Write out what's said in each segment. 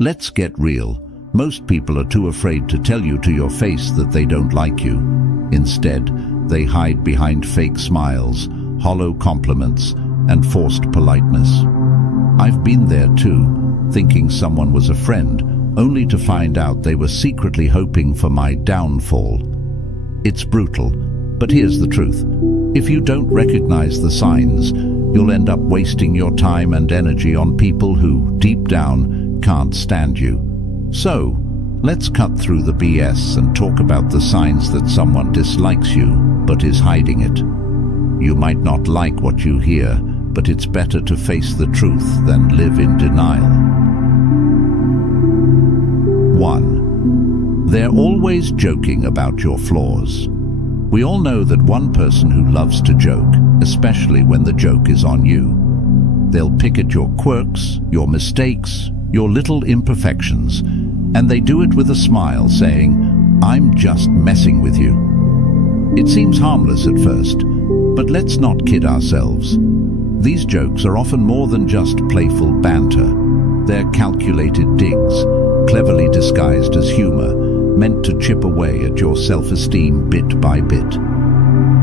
Let's get real. Most people are too afraid to tell you to your face that they don't like you. Instead, they hide behind fake smiles, hollow compliments, and forced politeness. I've been there too, thinking someone was a friend, only to find out they were secretly hoping for my downfall. It's brutal, but here's the truth. If you don't recognize the signs, you'll end up wasting your time and energy on people who, deep down, can't stand you. So, let's cut through the BS and talk about the signs that someone dislikes you, but is hiding it. You might not like what you hear, but it's better to face the truth than live in denial. 1. They're always joking about your flaws. We all know that one person who loves to joke, especially when the joke is on you. They'll pick at your quirks, your mistakes, your little imperfections, and they do it with a smile, saying, "I'm just messing with you." It seems harmless at first, but let's not kid ourselves. These jokes are often more than just playful banter. They're calculated digs, cleverly disguised as humor, meant to chip away at your self-esteem bit by bit.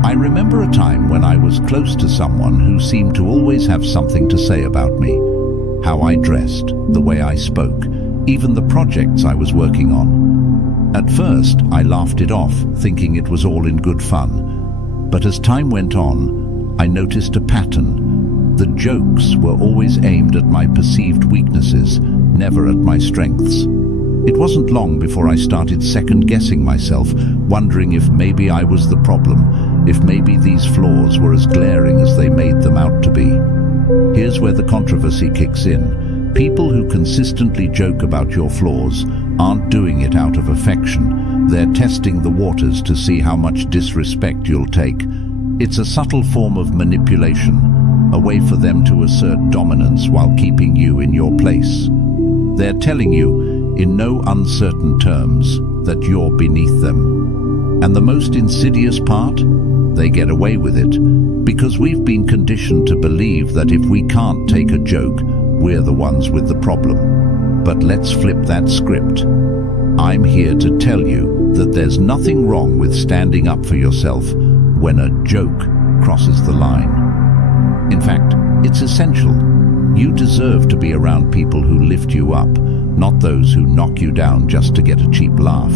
I remember a time when I was close to someone who seemed to always have something to say about me. How I dressed, the way I spoke, even the projects I was working on. At first, I laughed it off, thinking it was all in good fun. But as time went on, I noticed a pattern. The jokes were always aimed at my perceived weaknesses, never at my strengths. It wasn't long before I started second-guessing myself, wondering if maybe I was the problem, if maybe these flaws were as glaring as they made them out to be. Here's where the controversy kicks in. People who consistently joke about your flaws aren't doing it out of affection. They're testing the waters to see how much disrespect you'll take. It's a subtle form of manipulation, a way for them to assert dominance while keeping you in your place. They're telling you, in no uncertain terms, that you're beneath them. And the most insidious part? They get away with it, because we've been conditioned to believe that if we can't take a joke, we're the ones with the problem. But let's flip that script. I'm here to tell you that there's nothing wrong with standing up for yourself when a joke crosses the line. In fact, it's essential. You deserve to be around people who lift you up, not those who knock you down just to get a cheap laugh.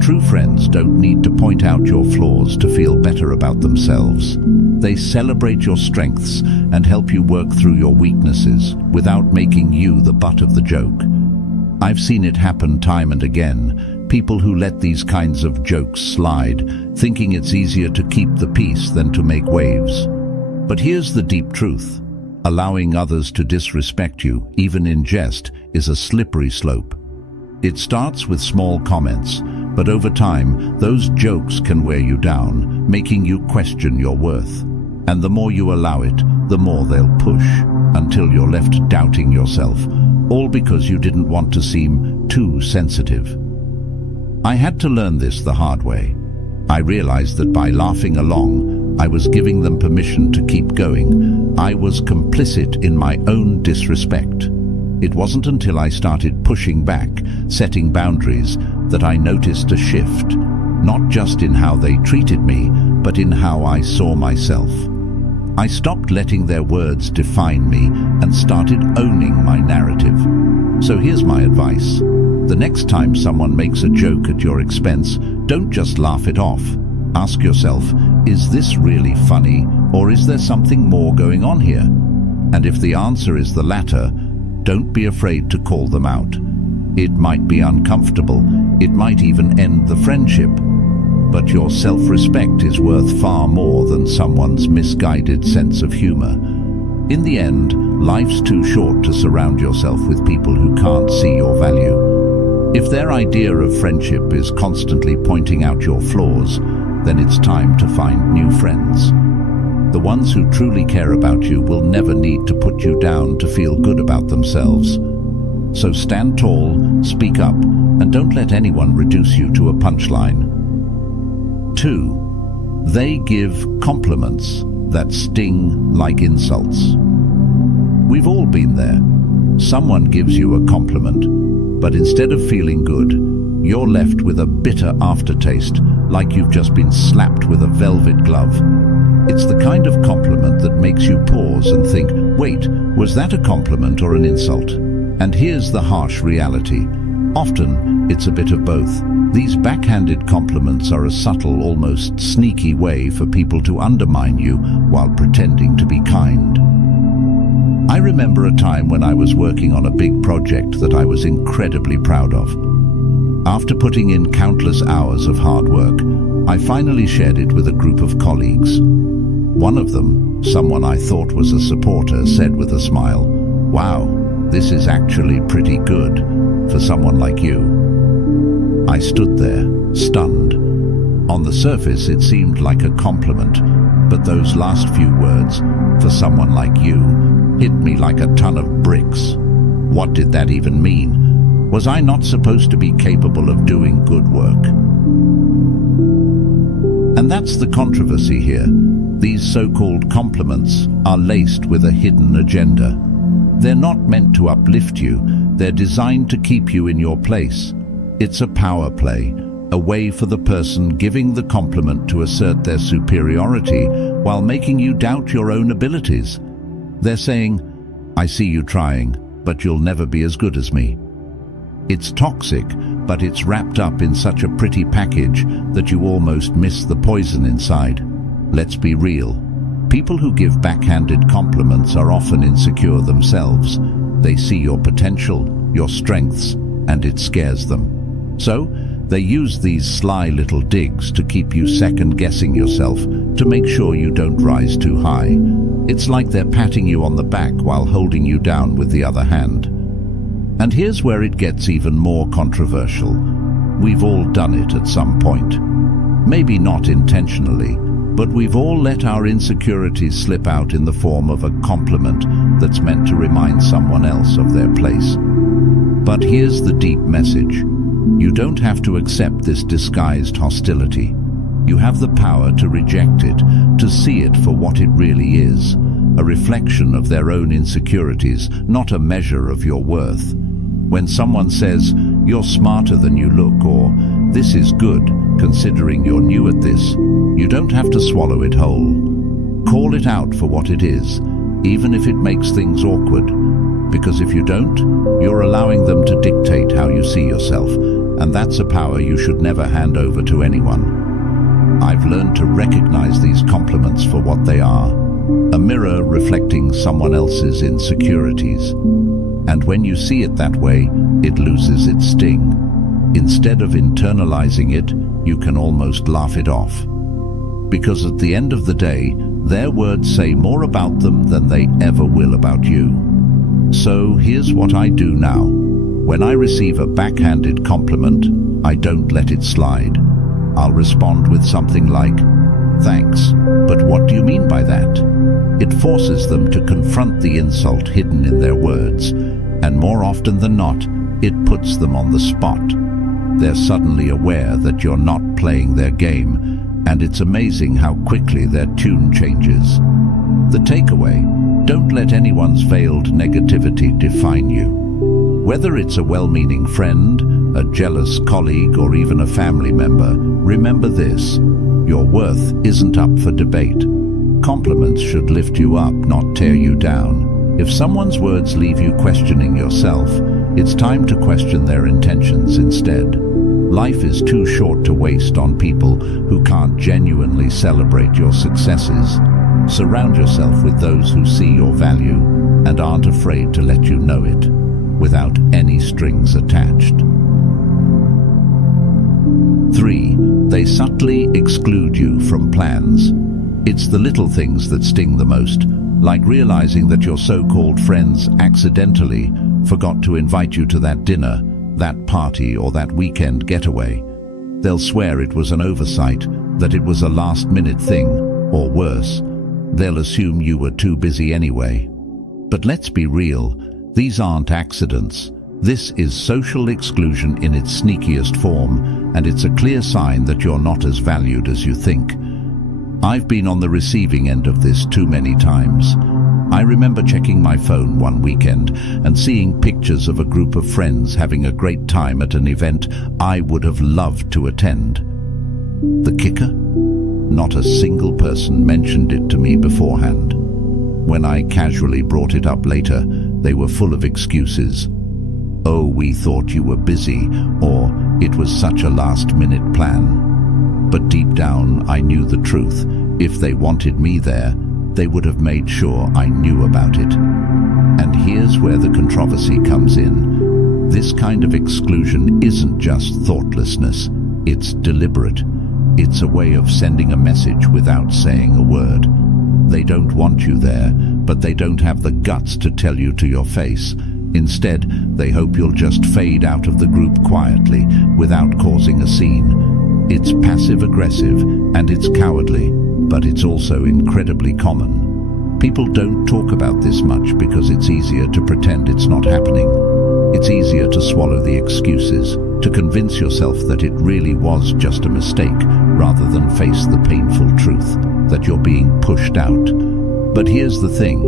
True friends don't need to point out your flaws to feel better about themselves. They celebrate your strengths and help you work through your weaknesses without making you the butt of the joke. I've seen it happen time and again. People who let these kinds of jokes slide, thinking it's easier to keep the peace than to make waves. But here's the deep truth. Allowing others to disrespect you, even in jest, is a slippery slope. It starts with small comments, but over time, those jokes can wear you down, making you question your worth. And the more you allow it, the more they'll push, until you're left doubting yourself, all because you didn't want to seem too sensitive. I had to learn this the hard way. I realized that by laughing along, I was giving them permission to keep going. I was complicit in my own disrespect. It wasn't until I started pushing back, setting boundaries, that I noticed a shift, not just in how they treated me, but in how I saw myself. I stopped letting their words define me and started owning my narrative. So here's my advice. The next time someone makes a joke at your expense, don't just laugh it off. Ask yourself, is this really funny, or is there something more going on here? And if the answer is the latter, don't be afraid to call them out. It might be uncomfortable, it might even end the friendship, but your self-respect is worth far more than someone's misguided sense of humor. In the end, life's too short to surround yourself with people who can't see your value. If their idea of friendship is constantly pointing out your flaws, then it's time to find new friends. The ones who truly care about you will never need to put you down to feel good about themselves. So stand tall, speak up, and don't let anyone reduce you to a punchline. 2. They give compliments that sting like insults. We've all been there. Someone gives you a compliment, But instead of feeling good, you're left with a bitter aftertaste, like you've just been slapped with a velvet glove. It's the kind of compliment that makes you pause and think, wait, was that a compliment or an insult? And here's the harsh reality. Often, it's a bit of both. These backhanded compliments are a subtle, almost sneaky way for people to undermine you while pretending to be kind. I remember a time when I was working on a big project that I was incredibly proud of. After putting in countless hours of hard work, I finally shared it with a group of colleagues. One of them, someone I thought was a supporter, said with a smile, "Wow, this is actually pretty good for someone like you." I stood there, stunned. On the surface, it seemed like a compliment, but those last few words, "for someone like you," hit me like a ton of bricks. What did that even mean? Was I not supposed to be capable of doing good work? And that's the controversy here. These so-called compliments are laced with a hidden agenda. They're not meant to uplift you, they're designed to keep you in your place. It's a power play, a way for the person giving the compliment to assert their superiority while making you doubt your own abilities. They're saying, "I see you trying, but you'll never be as good as me." It's toxic, but it's wrapped up in such a pretty package that you almost miss the poison inside. Let's be real. People who give backhanded compliments are often insecure themselves. They see your potential, your strengths, and it scares them. So, they use these sly little digs to keep you second-guessing yourself, to make sure you don't rise too high. It's like they're patting you on the back while holding you down with the other hand. And here's where it gets even more controversial. We've all done it at some point. Maybe not intentionally, but we've all let our insecurities slip out in the form of a compliment that's meant to remind someone else of their place. But here's the deep message. You don't have to accept this disguised hostility. You have the power to reject it, to see it for what it really is, a reflection of their own insecurities, not a measure of your worth. When someone says, "You're smarter than you look," or "This is good, considering you're new at this," you don't have to swallow it whole. Call it out for what it is, even if it makes things awkward. Because if you don't, you're allowing them to dictate how you see yourself, and that's a power you should never hand over to anyone. I've learned to recognize these compliments for what they are, a mirror reflecting someone else's insecurities. And when you see it that way, it loses its sting. Instead of internalizing it, you can almost laugh it off. Because at the end of the day, their words say more about them than they ever will about you. So here's what I do now. When I receive a backhanded compliment, I don't let it slide. I'll respond with something like, "Thanks, but what do you mean by that?" It forces them to confront the insult hidden in their words, and more often than not, it puts them on the spot. They're suddenly aware that you're not playing their game, and it's amazing how quickly their tune changes. The takeaway: don't let anyone's veiled negativity define you. Whether it's a well-meaning friend, a jealous colleague, or even a family member, remember this: your worth isn't up for debate. Compliments should lift you up, not tear you down. If someone's words leave you questioning yourself, it's time to question their intentions instead. Life is too short to waste on people who can't genuinely celebrate your successes. Surround yourself with those who see your value and aren't afraid to let you know it, without any strings attached. 3. They subtly exclude you from plans. It's the little things that sting the most, like realizing that your so-called friends accidentally forgot to invite you to that dinner, that party, or that weekend getaway. They'll swear it was an oversight, that it was a last-minute thing, or worse, they'll assume you were too busy anyway. But let's be real, these aren't accidents. This is social exclusion in its sneakiest form, and it's a clear sign that you're not as valued as you think. I've been on the receiving end of this too many times. I remember checking my phone one weekend and seeing pictures of a group of friends having a great time at an event I would have loved to attend. The kicker? Not a single person mentioned it to me beforehand. When I casually brought it up later, they were full of excuses. "Oh, we thought you were busy," or "It was such a last-minute plan." But deep down, I knew the truth. If they wanted me there, they would have made sure I knew about it. And here's where the controversy comes in. This kind of exclusion isn't just thoughtlessness, it's deliberate. It's a way of sending a message without saying a word. They don't want you there, but they don't have the guts to tell you to your face. Instead, they hope you'll just fade out of the group quietly, without causing a scene. It's passive-aggressive, and it's cowardly, but it's also incredibly common. People don't talk about this much because it's easier to pretend it's not happening. It's easier to swallow the excuses, to convince yourself that it really was just a mistake, rather than face the painful truth that you're being pushed out. But here's the thing.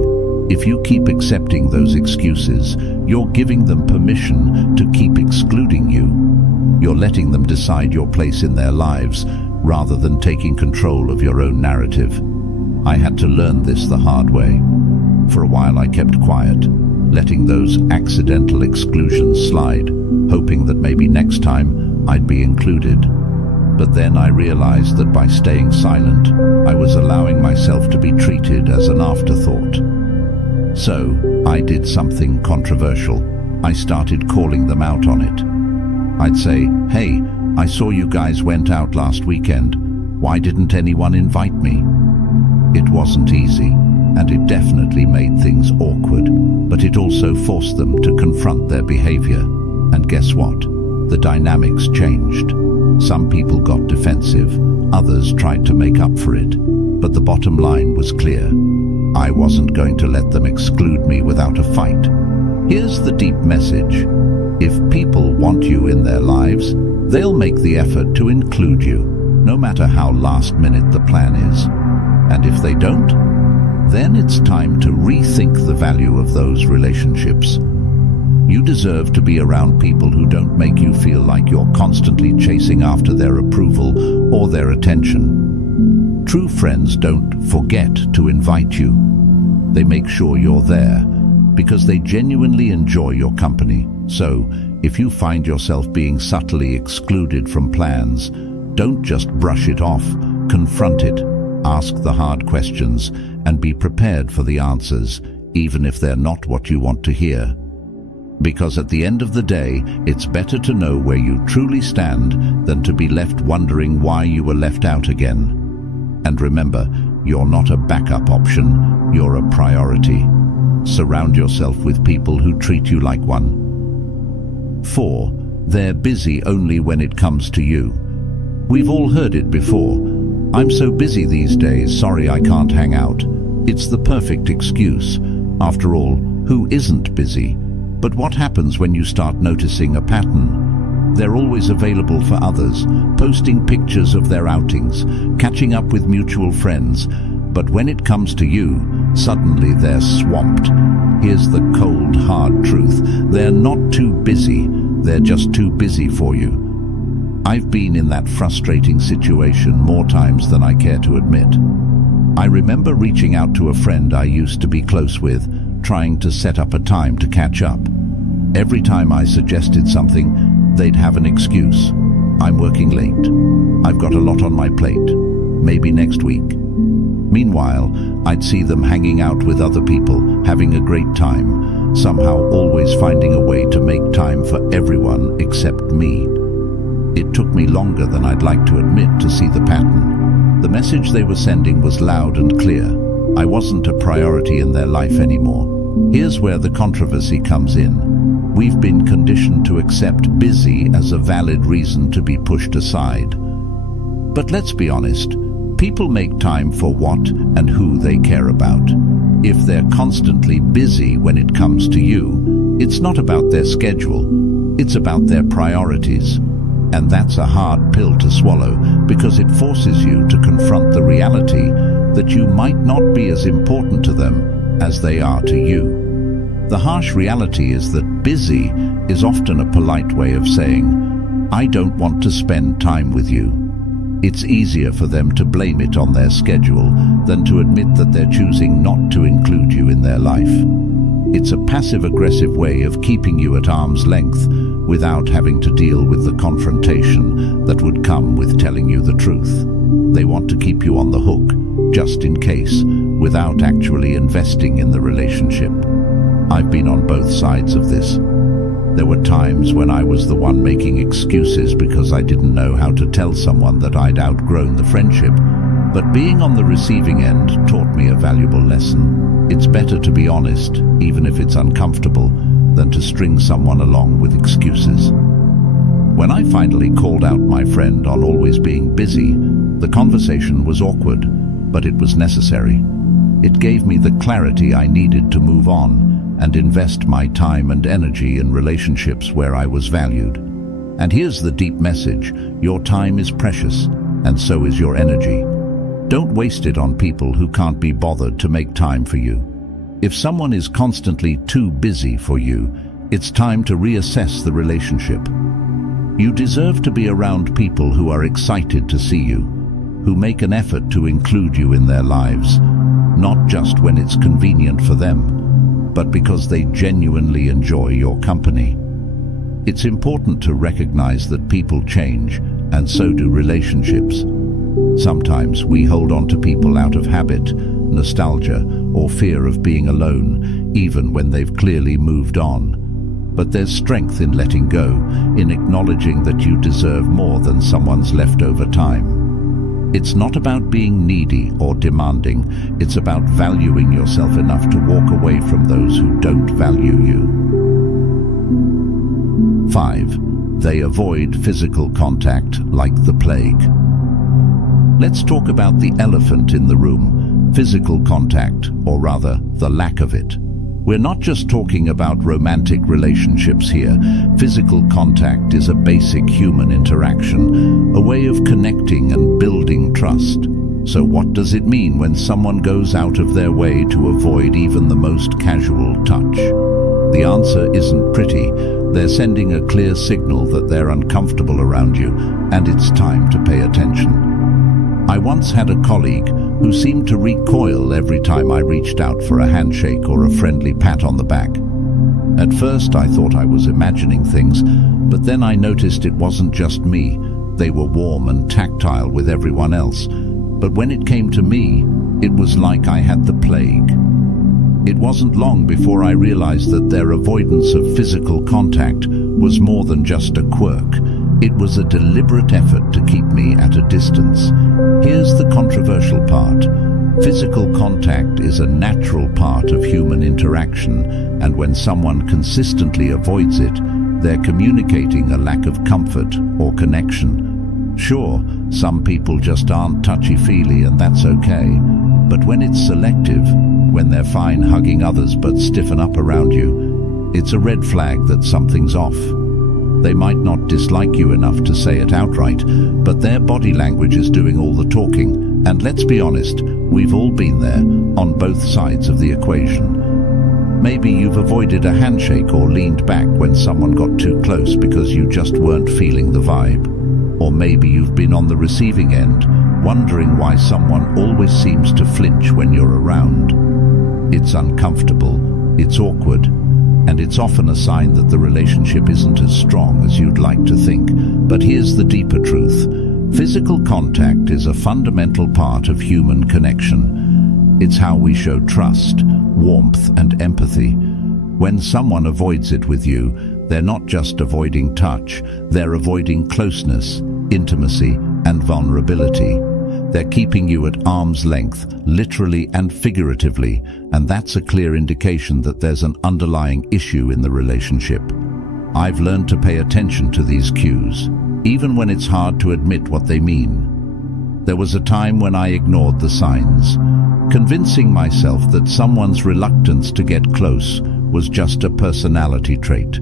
If you keep accepting those excuses, you're giving them permission to keep excluding you. You're letting them decide your place in their lives, rather than taking control of your own narrative. I had to learn this the hard way. For a while I kept quiet, letting those accidental exclusions slide, hoping that maybe next time I'd be included. But then I realized that by staying silent, I was allowing myself to be treated as an afterthought. So, I did something controversial. I started calling them out on it. I'd say, "Hey, I saw you guys went out last weekend. Why didn't anyone invite me?" It wasn't easy, and it definitely made things awkward, but it also forced them to confront their behavior. And guess what? The dynamics changed. Some people got defensive, others tried to make up for it, but the bottom line was clear. I wasn't going to let them exclude me without a fight. Here's the deep message. If people want you in their lives, they'll make the effort to include you, no matter how last minute the plan is. And if they don't, then it's time to rethink the value of those relationships. You deserve to be around people who don't make you feel like you're constantly chasing after their approval or their attention. True friends don't forget to invite you. They make sure you're there because they genuinely enjoy your company. So, if you find yourself being subtly excluded from plans, don't just brush it off, confront it, ask the hard questions, and be prepared for the answers, even if they're not what you want to hear. Because at the end of the day, it's better to know where you truly stand than to be left wondering why you were left out again. And remember, you're not a backup option, you're a priority. Surround yourself with people who treat you like one. 4. They're busy only when it comes to you. We've all heard it before. "I'm so busy these days, sorry I can't hang out." It's the perfect excuse. After all, who isn't busy? But what happens when you start noticing a pattern? They're always available for others, posting pictures of their outings, catching up with mutual friends. But when it comes to you, suddenly they're swamped. Here's the cold, hard truth. They're not too busy, they're just too busy for you. I've been in that frustrating situation more times than I care to admit. I remember reaching out to a friend I used to be close with, trying to set up a time to catch up. Every time I suggested something, they'd have an excuse. "I'm working late. I've got a lot on my plate. Maybe next week." Meanwhile, I'd see them hanging out with other people, having a great time, somehow always finding a way to make time for everyone except me. It took me longer than I'd like to admit to see the pattern. The message they were sending was loud and clear. I wasn't a priority in their life anymore. Here's where the controversy comes in. We've been conditioned to accept busy as a valid reason to be pushed aside. But let's be honest, people make time for what and who they care about. If they're constantly busy when it comes to you, it's not about their schedule, it's about their priorities. And that's a hard pill to swallow because it forces you to confront the reality that you might not be as important to them as they are to you. The harsh reality is that busy is often a polite way of saying, I don't want to spend time with you. It's easier for them to blame it on their schedule than to admit that they're choosing not to include you in their life. It's a passive-aggressive way of keeping you at arm's length without having to deal with the confrontation that would come with telling you the truth. They want to keep you on the hook, just in case, without actually investing in the relationship. I've been on both sides of this. There were times when I was the one making excuses because I didn't know how to tell someone that I'd outgrown the friendship. But being on the receiving end taught me a valuable lesson. It's better to be honest, even if it's uncomfortable, than to string someone along with excuses. When I finally called out my friend on always being busy, the conversation was awkward, but it was necessary. It gave me the clarity I needed to move on and invest my time and energy in relationships where I was valued. And here's the deep message: your time is precious, and so is your energy. Don't waste it on people who can't be bothered to make time for you. If someone is constantly too busy for you, it's time to reassess the relationship. You deserve to be around people who are excited to see you, who make an effort to include you in their lives, not just when it's convenient for them, but because they genuinely enjoy your company. It's important to recognize that people change, and so do relationships. Sometimes we hold on to people out of habit, nostalgia, or fear of being alone, even when they've clearly moved on. But there's strength in letting go, in acknowledging that you deserve more than someone's leftover time. It's not about being needy or demanding, it's about valuing yourself enough to walk away from those who don't value you. 5. They avoid physical contact like the plague. Let's talk about the elephant in the room, physical contact, or rather, the lack of it. We're not just talking about romantic relationships here. Physical contact is a basic human interaction, a way of connecting and building trust. So what does it mean when someone goes out of their way to avoid even the most casual touch? The answer isn't pretty. They're sending a clear signal that they're uncomfortable around you, and it's time to pay attention. I once had a colleague who seemed to recoil every time I reached out for a handshake or a friendly pat on the back. At first I thought I was imagining things, but then I noticed it wasn't just me. They were warm and tactile with everyone else. But when it came to me, it was like I had the plague. It wasn't long before I realized that their avoidance of physical contact was more than just a quirk. It was a deliberate effort to keep me at a distance. Here's the controversial part. Physical contact is a natural part of human interaction, and when someone consistently avoids it, they're communicating a lack of comfort or connection. Sure, some people just aren't touchy-feely, and that's okay. But when it's selective, when they're fine hugging others but stiffen up around you, it's a red flag that something's off. They might not dislike you enough to say it outright, but their body language is doing all the talking. And let's be honest, we've all been there, on both sides of the equation. Maybe you've avoided a handshake or leaned back when someone got too close because you just weren't feeling the vibe. Or maybe you've been on the receiving end, wondering why someone always seems to flinch when you're around. It's uncomfortable, it's awkward, and it's often a sign that the relationship isn't as strong as you'd like to think. But here's the deeper truth. Physical contact is a fundamental part of human connection. It's how we show trust, warmth, and empathy. When someone avoids it with you, they're not just avoiding touch, they're avoiding closeness, intimacy, and vulnerability. They're keeping you at arm's length, literally and figuratively, and that's a clear indication that there's an underlying issue in the relationship. I've learned to pay attention to these cues, even when it's hard to admit what they mean. There was a time when I ignored the signs, convincing myself that someone's reluctance to get close was just a personality trait.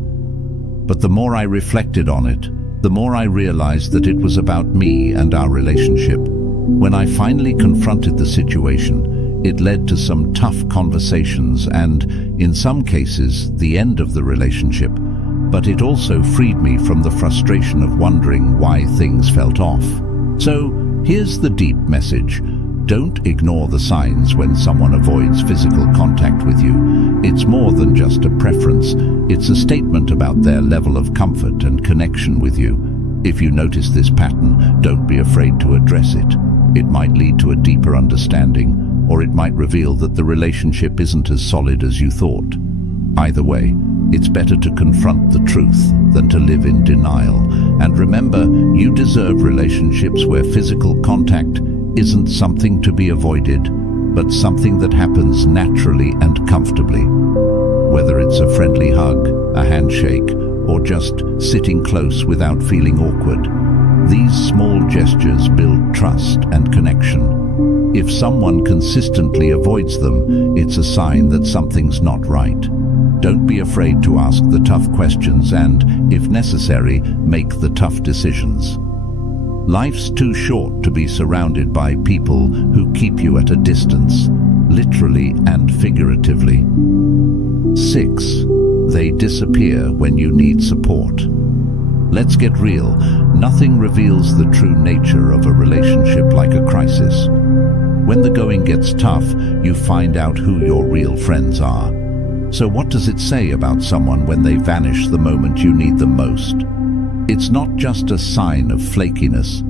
But the more I reflected on it, the more I realized that it was about me and our relationship. When I finally confronted the situation, it led to some tough conversations and, in some cases, the end of the relationship. But it also freed me from the frustration of wondering why things felt off. So, here's the deep message. Don't ignore the signs when someone avoids physical contact with you. It's more than just a preference. It's a statement about their level of comfort and connection with you. If you notice this pattern, don't be afraid to address it. It might lead to a deeper understanding, or it might reveal that the relationship isn't as solid as you thought. Either way, it's better to confront the truth than to live in denial. And remember, you deserve relationships where physical contact isn't something to be avoided, but something that happens naturally and comfortably. Whether it's a friendly hug, a handshake, or just sitting close without feeling awkward, these small gestures build trust and connection. If someone consistently avoids them, it's a sign that something's not right. Don't be afraid to ask the tough questions and, if necessary, make the tough decisions. Life's too short to be surrounded by people who keep you at a distance, literally and figuratively. 6. They disappear when you need support. Let's get real. Nothing reveals the true nature of a relationship like a crisis. When the going gets tough, you find out who your real friends are. So what does it say about someone when they vanish the moment you need them most? It's not just a sign of flakiness.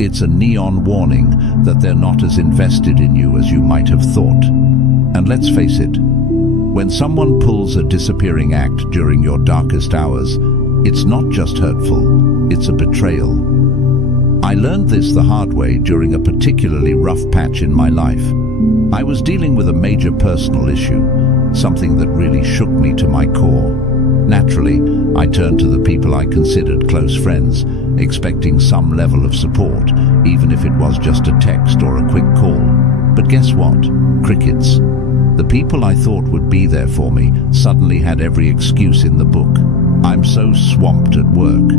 It's a neon warning that they're not as invested in you as you might have thought. And let's face it, when someone pulls a disappearing act during your darkest hours, it's not just hurtful, it's a betrayal. I learned this the hard way during a particularly rough patch in my life. I was dealing with a major personal issue, something that really shook me to my core. Naturally, I turned to the people I considered close friends, expecting some level of support, even if it was just a text or a quick call. But guess what? Crickets. The people I thought would be there for me suddenly had every excuse in the book. I'm so swamped at work.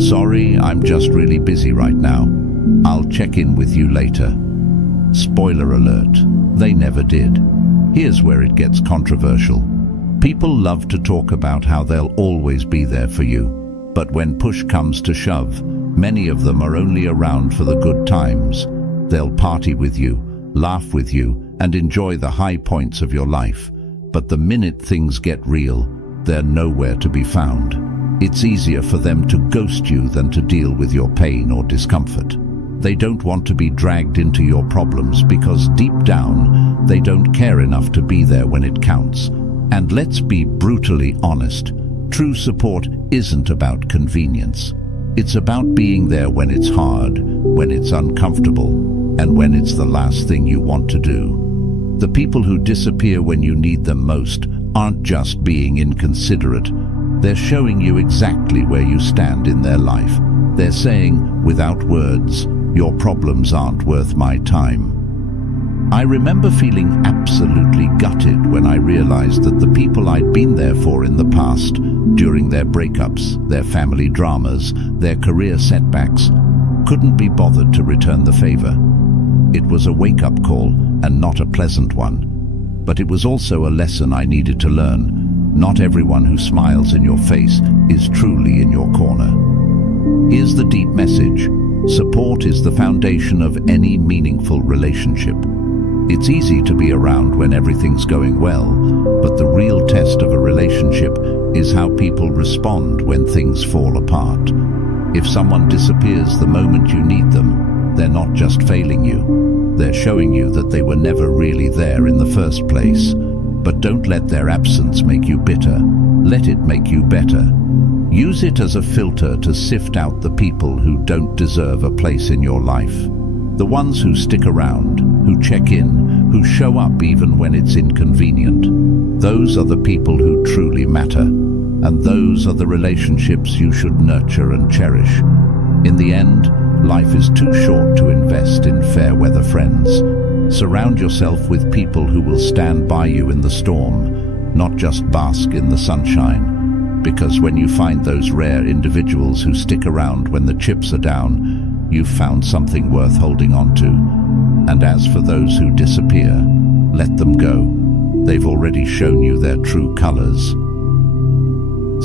Sorry, I'm just really busy right now. I'll check in with you later. Spoiler alert, they never did. Here's where it gets controversial. People love to talk about how they'll always be there for you. But when push comes to shove, many of them are only around for the good times. They'll party with you, laugh with you, and enjoy the high points of your life. But the minute things get real, they're nowhere to be found. It's easier for them to ghost you than to deal with your pain or discomfort. They don't want to be dragged into your problems because deep down, they don't care enough to be there when it counts. And let's be brutally honest, true support isn't about convenience. It's about being there when it's hard, when it's uncomfortable, and when it's the last thing you want to do. The people who disappear when you need them most aren't just being inconsiderate. They're showing you exactly where you stand in their life. They're saying, without words, your problems aren't worth my time. I remember feeling absolutely gutted when I realized that the people I'd been there for in the past, during their breakups, their family dramas, their career setbacks, couldn't be bothered to return the favor. It was a wake-up call and not a pleasant one. But it was also a lesson I needed to learn. Not everyone who smiles in your face is truly in your corner. Here's the deep message. Support is the foundation of any meaningful relationship. It's easy to be around when everything's going well, but the real test of a relationship is how people respond when things fall apart. If someone disappears the moment you need them, they're not just failing you. They're showing you that they were never really there in the first place. But don't let their absence make you bitter. Let it make you better. Use it as a filter to sift out the people who don't deserve a place in your life. The ones who stick around, who check in, who show up even when it's inconvenient. Those are the people who truly matter. And those are the relationships you should nurture and cherish. In the end, life is too short to invest in fair-weather friends. Surround yourself with people who will stand by you in the storm, not just bask in the sunshine. because when you find those rare individuals who stick around when the chips are down, you've found something worth holding on to. And as for those who disappear, let them go. They've already shown you their true colors.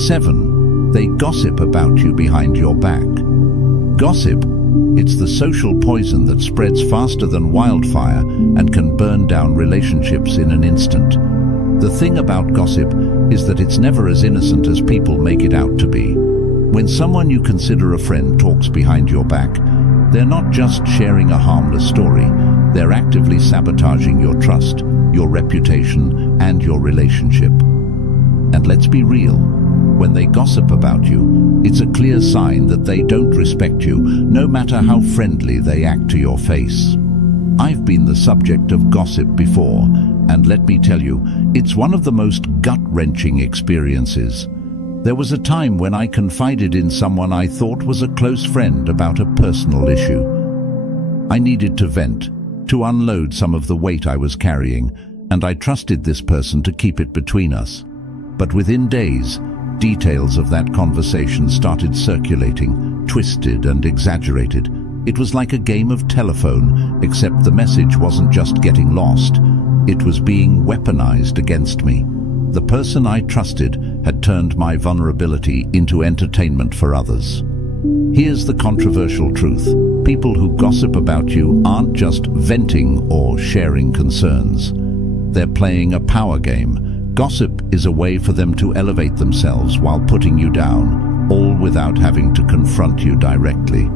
7. They gossip about you behind your back. Gossip, it's the social poison that spreads faster than wildfire and can burn down relationships in an instant. The thing about gossip is that it's never as innocent as people make it out to be. When someone you consider a friend talks behind your back, they're not just sharing a harmless story, they're actively sabotaging your trust, your reputation, and your relationship. And let's be real, when they gossip about you, it's a clear sign that they don't respect you, no matter how friendly they act to your face. I've been the subject of gossip before, and let me tell you, it's one of the most gut-wrenching experiences. There was a time when I confided in someone I thought was a close friend about a personal issue. I needed to vent, to unload some of the weight I was carrying, and I trusted this person to keep it between us. But within days, details of that conversation started circulating, twisted and exaggerated. It was like a game of telephone, except the message wasn't just getting lost, it was being weaponized against me. The person I trusted had turned my vulnerability into entertainment for others. Here's the controversial truth. People who gossip about you aren't just venting or sharing concerns. They're playing a power game. Gossip is a way for them to elevate themselves while putting you down, all without having to confront you directly.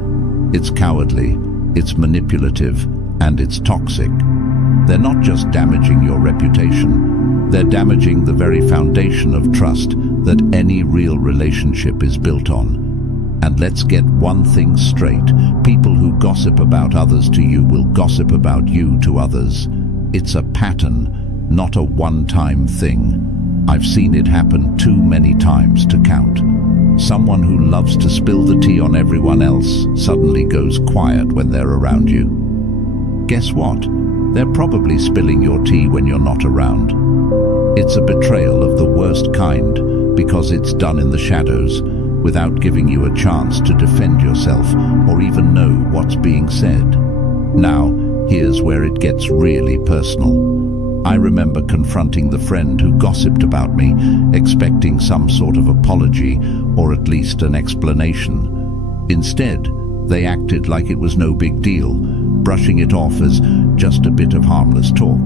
It's cowardly, it's manipulative, and it's toxic. They're not just damaging your reputation, they're damaging the very foundation of trust that any real relationship is built on. And let's get one thing straight, people who gossip about others to you will gossip about you to others. It's a pattern, not a one-time thing. I've seen it happen too many times to count. Someone who loves to spill the tea on everyone else suddenly goes quiet when they're around you. Guess what? They're probably spilling your tea when you're not around. It's a betrayal of the worst kind because it's done in the shadows, without giving you a chance to defend yourself or even know what's being said. Now, here's where it gets really personal. I remember confronting the friend who gossiped about me, expecting some sort of apology or at least an explanation. Instead, they acted like it was no big deal, brushing it off as just a bit of harmless talk.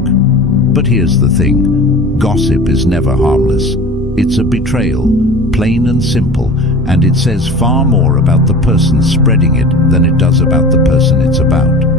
But here's the thing, gossip is never harmless. It's a betrayal, plain and simple, and it says far more about the person spreading it than it does about the person it's about.